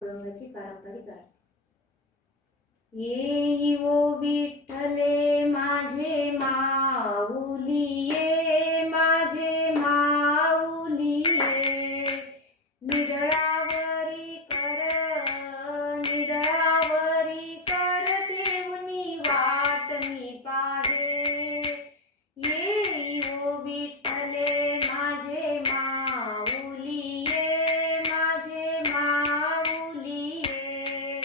रंगाची पारंपरिक आरती। येई ओ विठ्ठले माझे माऊली ये, माझे माऊली ये, निडळावरी कर ठेवूनी वाट मी पाहे। येई ओ विठ्ठले माझे माऊली ये, माझे माऊली ये,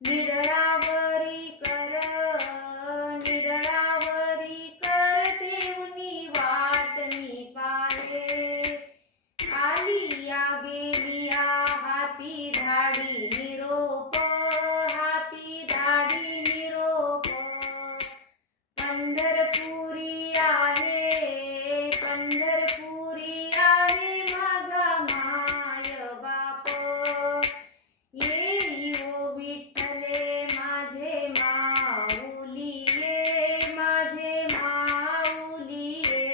निडळावरी कर ठेवूनी वाट मी पाहे। आली या गेली या हाती धाडी निरोप, हाती धाडी निरोप, पंढरपुरी आहे, पंढरपुरी आहे माझा माय बाप। येई ओ विठ्ठले माझे माऊली ये, माझे माऊली ये,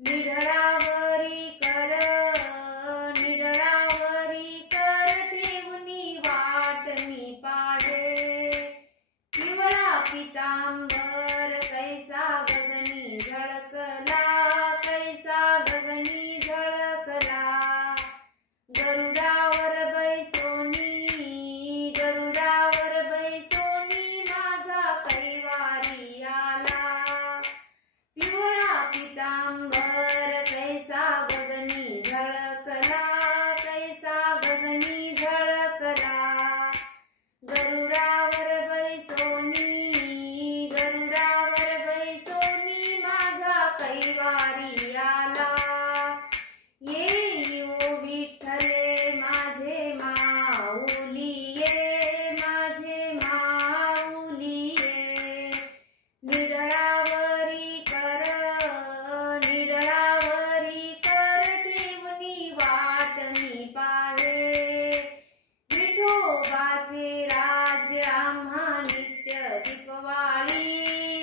निडळावरी कर ठेवूनी वाट मी पाहे। पिवळा पितांबर कैसा गगनी झळकला, कैसा गगनी झळकला, गरुडावर बैसोनी माझा कैवारी आला। पिवळा पितांबर कैसा गगनी झळकला, कैसा गगनी झळकला, गरुडावर बैसोनी माझा कैवारी आला। येई ओ विठ्ठले माझे माऊली ये, माझे माऊली ये, निडळावरी कर ठेवूनी वाट मी पाहे। विठोबाचे राज्य आम्हा नित्य दीपवाळी,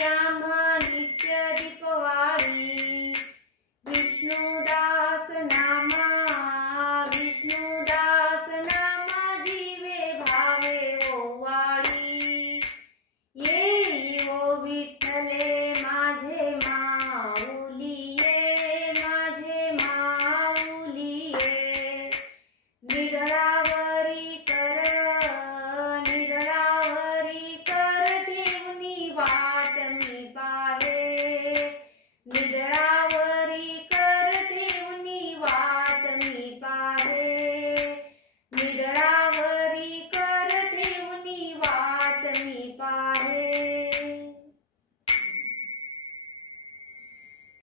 आम्हा नित्य दीपवाळी, विष्णुदास नामा जीवे भावे ओवाळी। येई ओ विठ्ठले माझे माऊली ये, माझे माऊली ये, निडळावरी कर ठेवूनी वाट मी पाहे। निडळावरी कर ठेवूनी वाट मी पाहे, निडळावरी कर ठेवूनी वाट मी पाहे।